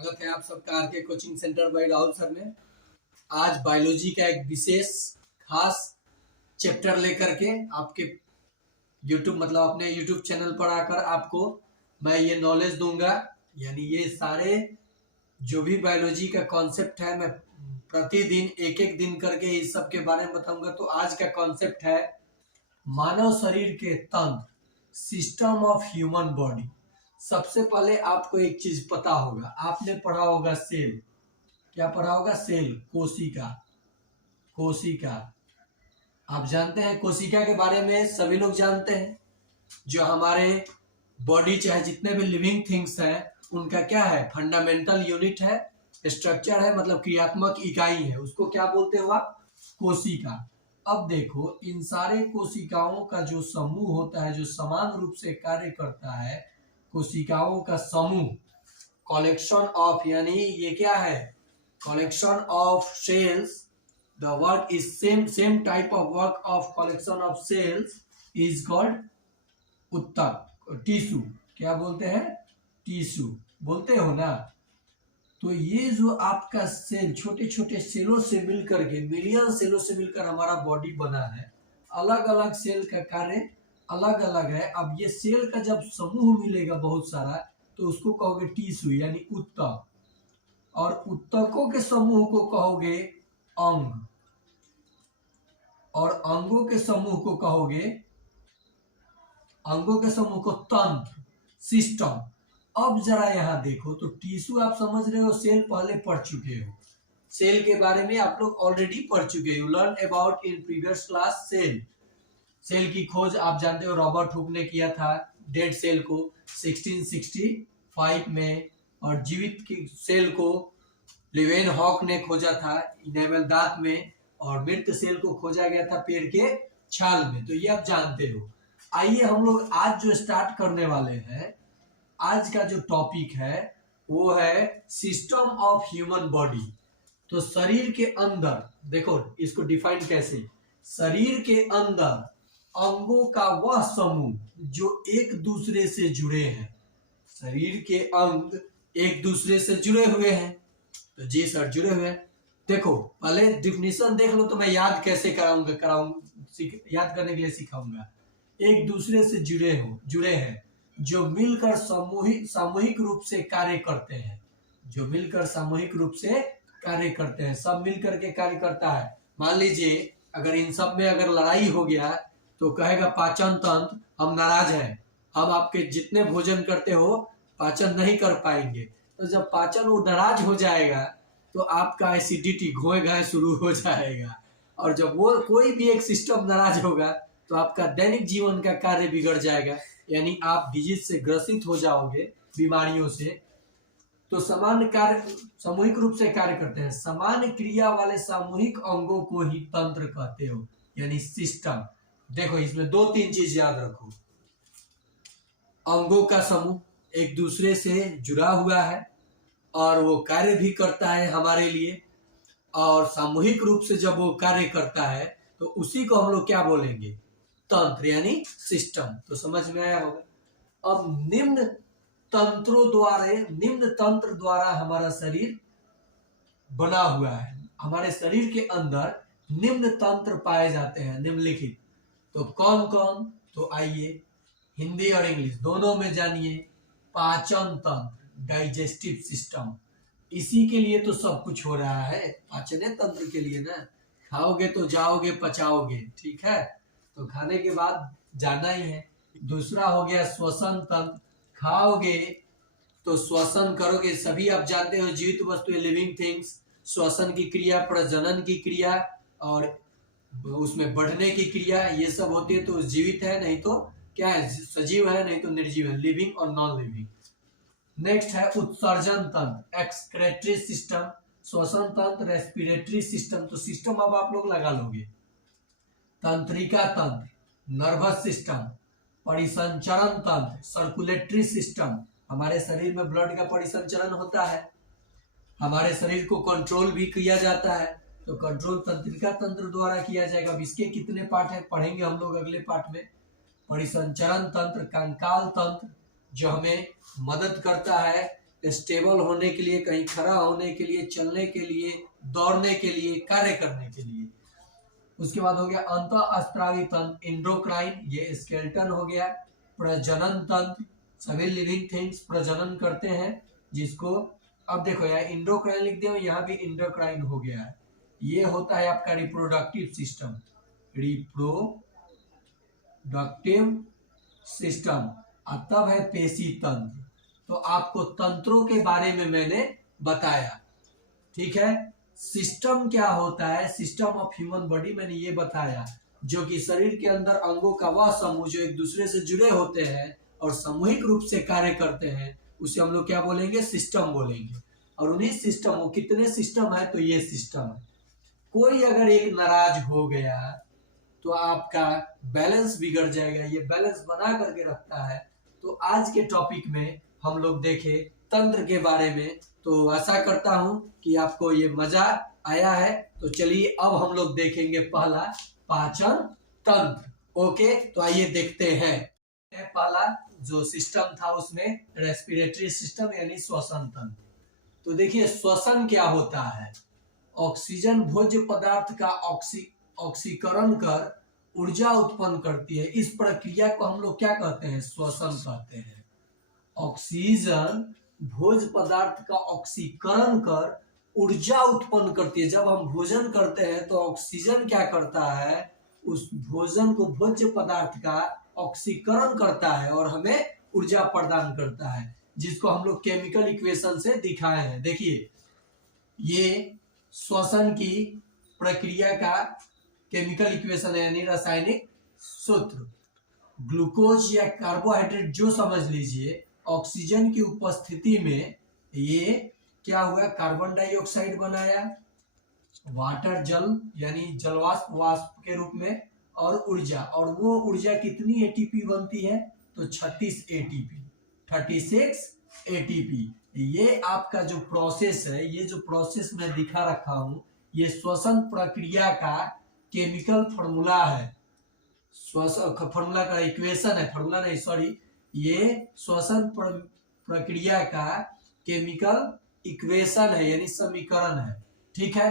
स्वागत है आप सबका R K coaching centre by Rahul sir में। आज बायोलॉजी का एक विशेष खास चैप्टर लेकर के आपके अपने यूट्यूब चैनल पर आकर आपको मैं ये नॉलेज दूंगा। यानी ये सारे जो भी बायोलॉजी का कॉन्सेप्ट है मैं प्रतिदिन एक एक दिन करके इस सब के बारे में बताऊंगा। तो आज का कॉन्सेप्ट है मानव शरीर के तंत्र, सिस्टम ऑफ ह्यूमन बॉडी। सबसे पहले आपको एक चीज पता होगा, आपने पढ़ा होगा सेल। क्या पढ़ा होगा? सेल, कोशिका। कोशिका आप जानते हैं, कोशिका के बारे में सभी लोग जानते हैं। जो हमारे बॉडी चाहे जितने भी लिविंग थिंग्स हैं उनका क्या है? फंडामेंटल यूनिट है, स्ट्रक्चर है, मतलब क्रियात्मक इकाई है। उसको क्या बोलते हो आप? कोशिका। अब देखो, इन सारे कोशिकाओं का जो समूह होता है, जो समान रूप से कार्य करता है, कोशिकाओं का समूह, कलेक्शन ऑफ, यानी ये क्या है? Collection of cells. The work is same type of work of collection of cells is called उत्तक, टिश्यू। क्या बोलते हैं? टिश्यू बोलते हो ना। तो ये जो आपका सेल, छोटे छोटे सेलों से मिलकर के, मिलियन सेलों से मिलकर हमारा बॉडी बना है। अलग अलग सेल का कार्य अलग अलग है। अब ये सेल का जब समूह मिलेगा बहुत सारा, तो उसको कहोगे टिश्यू, यानी उत्तक। और उत्तकों के समूह को कहोगे अंग, और अंगों के समूह को कहोगे, अंगों के समूह को तंत्र, सिस्टम। अब जरा यहां देखो, तो टिश्यू आप समझ रहे हो, सेल पहले पढ़ चुके हो। सेल के बारे में आप लोग ऑलरेडी पढ़ चुके हो, learn about in previous class cell. Cell की खोज आप जानते हो रॉबर्ट हुक ने किया था, डेड सेल को 1665 में, और जीवित की सेल को लिवेन हॉक ने खोजा था इनेमल दांत में, और मृत सेल को खोजा गया था पेड़ के छाल में। तो ये आप जानते हो। आइए हम लोग आज जो स्टार्ट करने वाले हैं, आज का जो टॉपिक है वो है सिस्टम ऑफ ह्यूमन बॉडी। तो शरीर के अंदर देखो, इसको डिफाइन कैसे? शरीर के अंदर अंगों का वह समूह जो एक दूसरे से जुड़े हैं। शरीर के अंग एक दूसरे से जुड़े हुए हैं। तो जी सर, जुड़े हुए हैं। देखो, पहले डिफिनीशन देख लो, तो मैं याद कैसे याद करने के लिए सिखाऊंगा। एक दूसरे से जुड़े हैं, जो मिलकर सामूहिक रूप से कार्य करते हैं। जो मिलकर सामूहिक रूप से कार्य करते हैं, सब मिलकर के कार्य करता है। मान लीजिए अगर इन सब में अगर लड़ाई हो गया, तो कहेगा पाचन तंत्र, हम नाराज हैं, हम आपके जितने भोजन करते हो पाचन नहीं कर पाएंगे। तो जब पाचन वो नाराज हो जाएगा, तो आपका एसिडिटी, घोए घाए शुरू हो जाएगा। और जब वो कोई भी एक सिस्टम नाराज होगा, तो आपका दैनिक जीवन का कार्य बिगड़ जाएगा, यानी आप डिजीज से ग्रसित हो जाओगे, बीमारियों से। तो समान कार्य सामूहिक रूप से कार्य करते हैं। समान क्रिया वाले सामूहिक अंगों को ही तंत्र कहते हो, यानी सिस्टम। देखो, इसमें दो तीन चीज याद रखो। अंगों का समूह एक दूसरे से जुड़ा हुआ है और वो कार्य भी करता है हमारे लिए, और सामूहिक रूप से जब वो कार्य करता है तो उसी को हम लोग क्या बोलेंगे? तंत्र, यानी सिस्टम। तो समझ में आया होगा। अब निम्न तंत्र द्वारा हमारा शरीर बना हुआ है। हमारे शरीर के अंदर निम्न तंत्र पाए जाते हैं, निम्नलिखित। तो कौन कौन? तो आइए हिंदी और इंग्लिश दोनों में जानिए। पाचन तंत्र, डाइजेस्टिव सिस्टम, इसी के लिए तो सब कुछ हो रहा है, पाचन तंत्र के लिए ना। खाओगे तो जाओगे, पचाओगे, ठीक है, तो खाने के बाद जाना ही है। दूसरा हो गया श्वसन तंत्र, खाओगे तो श्वसन करोगे। सभी आप जानते हो, जीवित वस्तु, लिविंग थिंग्स, श्वसन की क्रिया, प्रजनन की क्रिया और उसमें बढ़ने की क्रिया, ये सब होती है। तो जीवित है, नहीं तो क्या है? सजीव है, नहीं तो निर्जीव है, लिविंग और नॉन लिविंग। नेक्स्ट है उत्सर्जन तंत्र, एक्सक्रेटरी सिस्टम, श्वसन तंत्र, रेस्पिरेटरी सिस्टम। तो सिस्टम अब आप लोग लगा लोगे। तंत्रिका तंत्र, नर्वस सिस्टम, परिसंचरण तंत्र, सर्कुलेटरी सिस्टम, हमारे शरीर में ब्लड का परिसंचरण होता है, हमारे शरीर को कंट्रोल भी किया जाता है। तो कंट्रोल तंत्रिका तंत्र द्वारा किया जाएगा। अब इसके कितने पार्ट है पढ़ेंगे हम लोग अगले पार्ट में। परिसंचरण तंत्र, कंकाल तंत्र, जो हमें मदद करता है स्टेबल होने के लिए, कहीं खड़ा होने के लिए, चलने के लिए, दौड़ने के लिए, कार्य करने के लिए। उसके बाद हो गया अंतःस्त्रावी तंत्र एंडोक्राइन, ये स्केलेटन हो गया। प्रजनन तंत्र, सभी लिविंग थिंग्स प्रजनन करते हैं, जिसको अब देखो यार इंडोक्राइन लिख दिया, यहाँ भी इंडोक्राइन हो गया है। ये होता है आपका रिप्रोडक्टिव सिस्टम, रिप्रोडक्टिव सिस्टम। तब है पेशी तंत्र। तो आपको तंत्रों के बारे में मैंने बताया, ठीक है। सिस्टम क्या होता है, सिस्टम ऑफ ह्यूमन बॉडी मैंने ये बताया, जो कि शरीर के अंदर अंगों का वह समूह जो एक दूसरे से जुड़े होते हैं और सामूहिक रूप से कार्य करते हैं, उसे हम लोग क्या बोलेंगे, सिस्टम बोलेंगे। और उन्हीं सिस्टम, वो कितने सिस्टम है, तो ये सिस्टम है। कोई अगर एक नाराज हो गया तो आपका बैलेंस बिगड़ जाएगा, ये बैलेंस बना करके रखता है। तो आज के टॉपिक में हम लोग देखें तंत्र के बारे में, तो आशा करता हूं कि आपको ये मजा आया है। तो चलिए अब हम लोग देखेंगे पहला पाचन तंत्र। ओके, तो आइए देखते हैं। पहला जो सिस्टम था उसमें रेस्पिरेटरी सिस्टम यानी श्वसन तंत्र। तो देखिए श्वसन क्या होता है, ऑक्सीजन भोज्य पदार्थ का ऑक्सीकरण कर ऊर्जा उत्पन्न करती है। इस प्रक्रिया को हम लोग क्या कहते हैं, श्वसन कहते हैं। ऑक्सीजन भोज्य पदार्थ का ऑक्सीकरण कर ऊर्जा उत्पन्न करती है। जब हम भोजन करते हैं तो ऑक्सीजन क्या करता है, उस भोजन को भोज्य पदार्थ का ऑक्सीकरण करता है और हमें ऊर्जा प्रदान करता है, जिसको हम लोग केमिकल इक्वेशन से दिखाए हैं। देखिए ये श्वसन की प्रक्रिया का केमिकल इक्वेशन है, यानी रासायनिक सूत्र। ग्लूकोज या कार्बोहाइड्रेट जो समझ लीजिए, ऑक्सीजन की उपस्थिति में ये क्या हुआ, कार्बन डाइऑक्साइड बनाया, वाटर जल यानी जलवाष्प वाष्प के रूप में, और ऊर्जा। और वो ऊर्जा कितनी एटीपी बनती है, तो 36 एटीपी, 36 एटीपी। ये आपका जो प्रोसेस है, ये जो प्रोसेस मैं दिखा रखा हूं, ये श्वसन प्रक्रिया का केमिकल फॉर्मूला है, फॉर्मूला का इक्वेशन है, फॉर्मूला नहीं सॉरी, ये श्वसन प्रक्रिया का केमिकल इक्वेशन है यानी समीकरण है, ठीक है।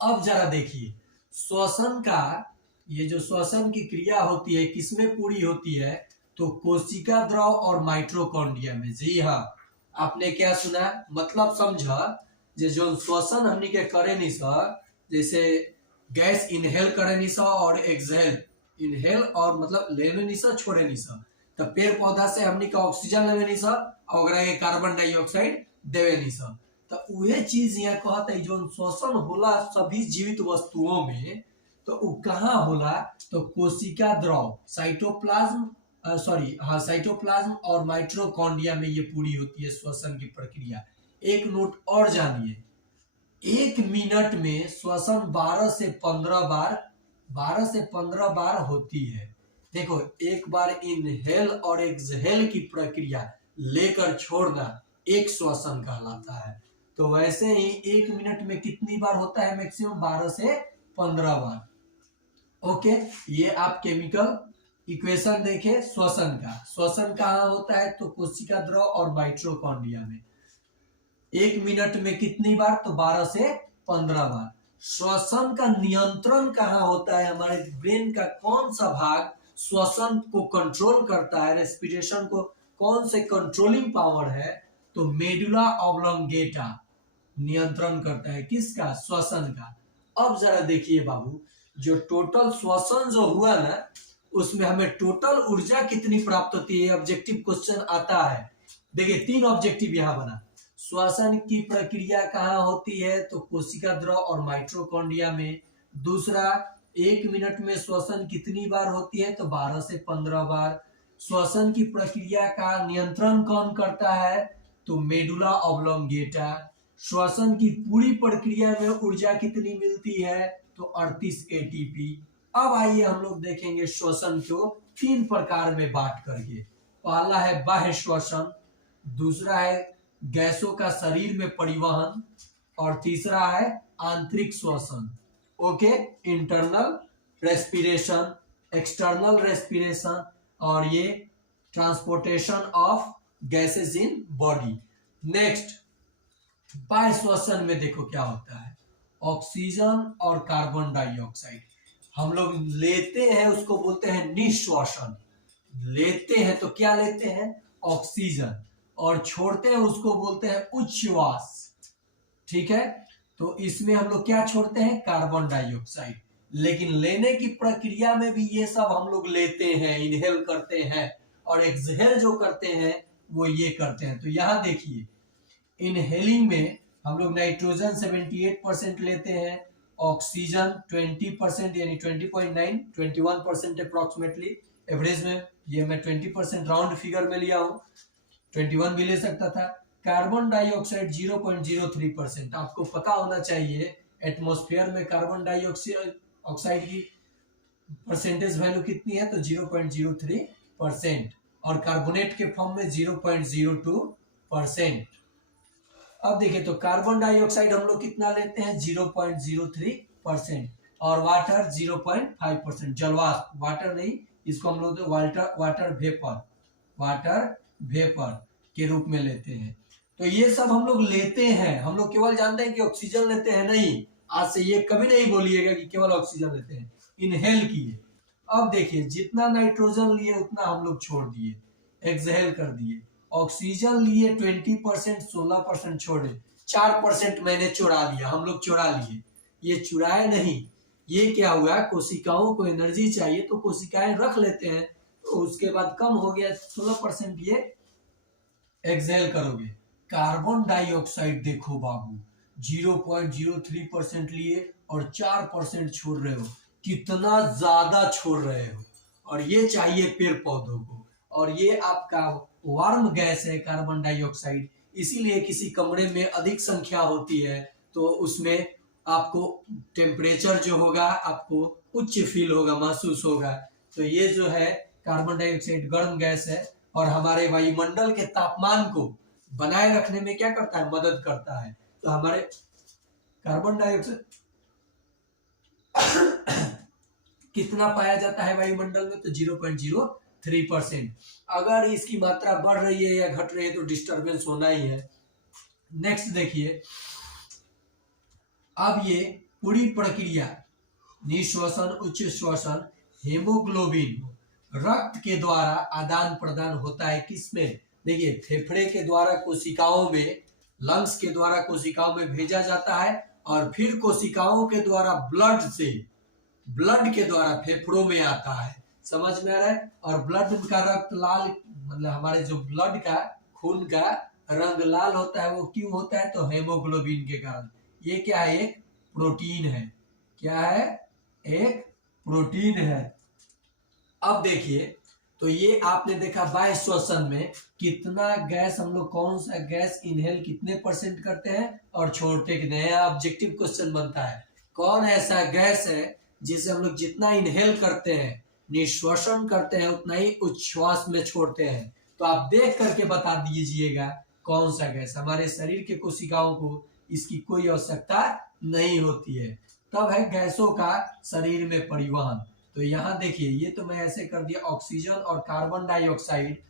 अब जरा देखिए श्वसन का, ये जो श्वसन की क्रिया होती है किसमें पूरी होती है, तो कोशिका द्रव और माइटोकॉन्ड्रिया में। जी हाँ, आपने क्या सुना, मतलब समझा, जो श्वसन हमने के करे नहीं सर, जैसे गैस इनहेल करे नहीं सर और एक्सहेल, इनहेल और मतलब लेने नहीं सर, छोड़े नहीं सर। तो पेड़ पौधा से हमने का ऑक्सीजन लेवे नहीं सर और कार्बन डाइऑक्साइड देवे नहीं सर। तो वह चीज यहाँ कहते हैं, जो श्वसन होला सभी जीवित वस्तुओं में, तो वो कहाँ होला, तो कोशिका द्रव, साइटोप्लाज्म साइटोप्लाज्म और माइटोकॉन्ड्रिया में ये पूरी होती है श्वसन की प्रक्रिया। एक नोट और जानिए, 1 मिनट में श्वसन 12 से 15 बार होती है। देखो एक बार इनहेल और एक्सहेल की प्रक्रिया लेकर छोड़ना एक श्वसन कहलाता है। तो वैसे ही 1 मिनट में कितनी बार होता है, मैक्सिमम 12 से 15 बार। ओके, ये आप केमिकल इक्वेशन देखें श्वसन का। श्वसन कहाँ होता है, तो कोशिका द्रव और माइटोकॉन्ड्रिया में। 1 मिनट में कितनी बार, तो 12 से 15 बार। श्वसन का नियंत्रण कहाँ होता है, हमारे ब्रेन का कौन सा भाग श्वसन को कंट्रोल करता है, रेस्पिरेशन को कौन से कंट्रोलिंग पावर है, तो मेडुला ऑब्लोंगेटा नियंत्रण करता है, किसका, श्वसन का। अब जरा देखिए बाबू, जो टोटल श्वसन जो हुआ ना, उसमें हमें टोटल ऊर्जा कितनी प्राप्त होती है, ऑब्जेक्टिव क्वेश्चन आता है। देखिए 3 ऑब्जेक्टिव यहाँ बना। श्वसन की प्रक्रिया कहाँ होती है, तो कोशिका द्रव और माइटोकॉन्ड्रिया में। दूसरा, 1 मिनट में श्वसन कितनी बार होती है, तो 12 से 15 बार। श्वसन की प्रक्रिया का नियंत्रण कौन करता है, तो मेडुला ऑब्लोंगेटा। श्वसन की पूरी प्रक्रिया में ऊर्जा कितनी मिलती है, तो 38 एटीपी। अब आइए हम लोग देखेंगे श्वसन को 3 प्रकार में बांट करके। पहला है बाह्य श्वसन, दूसरा है गैसों का शरीर में परिवहन, और तीसरा है आंतरिक श्वसन। Okay, internal respiration, external respiration, और ये transportation of gases in body. Next, बाह्य श्वसन में देखो क्या होता है, ऑक्सीजन और कार्बन डाइऑक्साइड हम लोग लेते हैं, उसको बोलते हैं निश्वासन। लेते हैं तो क्या लेते हैं, ऑक्सीजन, और छोड़ते हैं उसको बोलते हैं उच्छ्वास। ठीक है, तो इसमें हम लोग क्या छोड़ते हैं, कार्बन डाइऑक्साइड। लेकिन लेने की प्रक्रिया में भी ये सब हम लोग लेते हैं, इनहेल करते हैं, और एक्सहेल जो करते हैं वो ये करते हैं। तो यहां देखिए, इनहेलिंग में हम लोग नाइट्रोजन 78% लेते हैं, ऑक्सीजन 20% यानी 20.9 21% अप्रोक्सीमेटली एवरेज में, ये मैं 20% राउंड फिगर में लिया हूं, 21 भी ले सकता था। Carbon dioxide 0.03%। आपको पता होना चाहिए एटमॉस्फेयर में कार्बन डाइऑक्साइड की परसेंटेज वैल्यू कितनी है, तो 0.03%, और कार्बोनेट के फॉर्म में 0.02%। अब देखिए, तो कार्बन डाइऑक्साइड हम लोग कितना लेते हैं, 0.03%, और वाटर 0.5%। जलवाष्प, वाटर नहीं, इसको हम लोग वाटर वेपर के रूप में लेते हैं। तो ये सब हम लोग लेते हैं। हम लोग केवल जानते हैं कि ऑक्सीजन लेते हैं, नहीं, आज से ये कभी नहीं बोलिएगा कि केवल ऑक्सीजन लेते हैं, इनहेल किए। अब देखिए, जितना नाइट्रोजन लिए उतना हम लोग छोड़ दिए, एक्सहेल कर दिए। ऑक्सीजन लिए 20%, 16% छोड़े, 4% मैंने चुरा लिया, हम लोग चुरा लिए। ये चुराए नहीं, ये क्या हुआ, कोशिकाओं को एनर्जी चाहिए तो कोशिकाएं रख लेते हैं, तो उसके बाद कम हो गया, 16% ये एक्सहेल करोगे। कार्बन डाइऑक्साइड देखो बाबू, 0.03% लिए और 4% छोड़ रहे हो, कितना ज्यादा छोड़ रहे हो। और ये चाहिए पेड़ पौधों को, और ये आपका वार्म गैस है कार्बन डाइऑक्साइड, इसीलिए किसी कमरे में अधिक संख्या होती है तो उसमें आपको टेम्परेचर जो होगा आपको उच्च फील होगा, महसूस होगा। तो ये जो है कार्बन डाइऑक्साइड गर्म गैस है, और हमारे वायुमंडल के तापमान को बनाए रखने में क्या करता है, मदद करता है। तो हमारे कार्बन डाइऑक्साइड कितना पाया जाता है वायुमंडल में, तो 0.03%। अगर इसकी मात्रा बढ़ रही है या घट रही है तो डिस्टरबेंस होना ही है। नेक्स्ट देखिए, अब ये पूरी प्रक्रिया निश्वसन, उच्च श्वसन, हेमोग्लोबिन रक्त के द्वारा आदान प्रदान होता है किसमें, देखिए फेफड़े के द्वारा कोशिकाओं में, लंग्स के द्वारा कोशिकाओं में भेजा जाता है, और फिर कोशिकाओं के द्वारा ब्लड के द्वारा फेफड़ों में आता है। समझ में आ रहा है। और ब्लड का रक्त लाल, मतलब हमारे जो ब्लड का खून का रंग लाल होता है, वो क्यों होता है, तो हेमोग्लोबिन के कारण। ये क्या है, एक प्रोटीन है। क्या है, एक प्रोटीन है। अब देखिए, तो ये आपने देखा बाह्य श्वसन में कितना गैस हम लोग, कौन सा गैस इनहेल कितने % करते हैं और छोड़ते कितने हैं। ऑब्जेक्टिव क्वेश्चन बनता है, कौन ऐसा गैस है जिसे हम लोग जितना इनहेल करते हैं, निश्वासन करते हैं, उतना ही उच्छ्वास में छोड़ते हैं। तो आप देख करके बता दीजिएगा कौन सा गैस। हमारे शरीर के कोशिकाओं को इसकी कोई आवश्यकता नहीं होती है, तब है गैसों का शरीर में परिवहन। तो यहाँ देखिए, ये तो मैं ऐसे कर दिया, ऑक्सीजन और कार्बन डाइऑक्साइड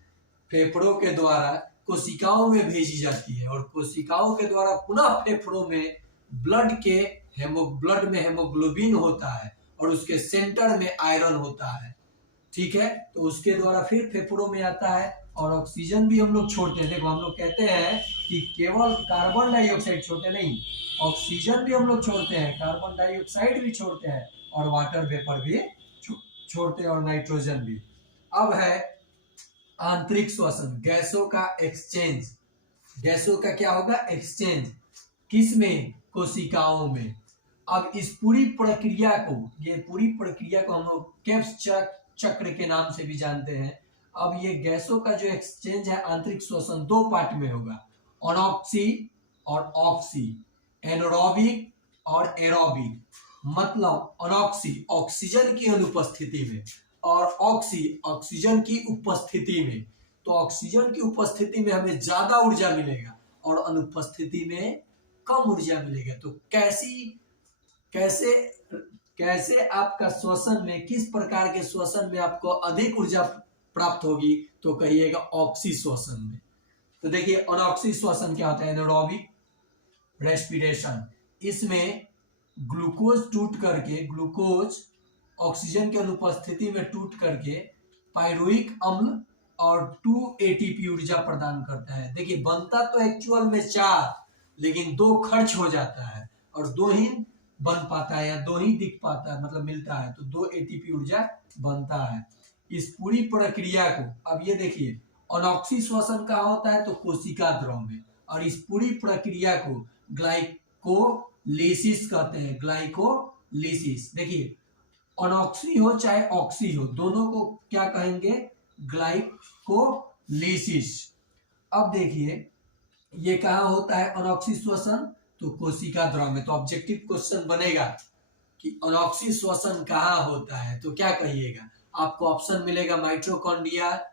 फेफड़ों के द्वारा कोशिकाओं में भेजी जाती है, और कोशिकाओं के द्वारा पुनः फेफड़ों में ब्लड में हेमोग्लोबिन होता है, और उसके सेंटर में आयरन होता है। ठीक है, तो उसके द्वारा फिर फेफड़ों में आता है, और ऑक्सीजन भी हम लोग छोड़ते हैं। देखो, हम लोग कहते हैं कि केवल कार्बन डाइऑक्साइड छोड़ते नहीं, ऑक्सीजन भी हम लोग छोड़ते हैं, कार्बन डाइऑक्साइड भी छोड़ते हैं, और वाटर वेपर भी छोड़ते हैं, और नाइट्रोजन भी। अब है आंतरिक श्वसन, गैसों का एक्सचेंज। गैसों का क्या होगा, एक्सचेंज, किसमें, कोशिकाओं में। अब इस पूरी प्रक्रिया को, ये पूरी प्रक्रिया को हम लोग केप्स चक्र के नाम से भी जानते हैं। अब ये गैसों का जो एक्सचेंज है आंतरिक श्वसन, 2 पार्ट में होगा, अनॉक्सी और ऑक्सी, एनारोबिक और एरोबिक। मतलब अनॉक्सी ऑक्सीजन की अनुपस्थिति में, और ऑक्सी ऑक्सीजन की उपस्थिति में। तो ऑक्सीजन की उपस्थिति में हमें ज्यादा ऊर्जा मिलेगा, और अनुपस्थिति में कम ऊर्जा मिलेगा। तो कैसे आपका श्वसन में, किस प्रकार के श्वसन में आपको अधिक ऊर्जा प्राप्त होगी, तो कहिएगा ऑक्सी श्वसन में। तो देखिए अनॉक्सी श्वसन क्या होता है, एनारोबिक रेस्पिरेशन। इसमें ग्लूकोज टूट करके, ग्लूकोज ऑक्सीजन की अनुपस्थिति में टूट करके पायरुविक अम्ल और 2 एटीपी ऊर्जा प्रदान करता है। देखिए बनता तो एक्चुअल में 4, लेकिन 2 खर्च हो जाता है और 2 ही बन पाता है या 2 ही दिख पाता है, मतलब मिलता है, तो 2 एटीपी ऊर्जा बनता है। इस पूरी प्रक्रिया को, अब ये देखिए अनॉक्सी श्वसन कहाँ होता है, तो कोशिका द्रव में, और इस पूरी प्रक्रिया को ग्लाइकोलिसिस कहते हैं, ग्लाइकोलिसिस। देखिए अनॉक्सी हो चाहे ऑक्सी हो, दोनों को क्या कहेंगे, ग्लाइकोलिसिस। अब देखिए ये कहाँ होता है अनॉक्सी श्वसन, तो कोशिका द्रव में। तो ऑब्जेक्टिव क्वेश्चन बनेगा कि अनॉक्सी श्वसन कहाँ होता है, तो क्या कहिएगा, आपको ऑप्शन मिलेगा माइटोकॉन्ड्रिया,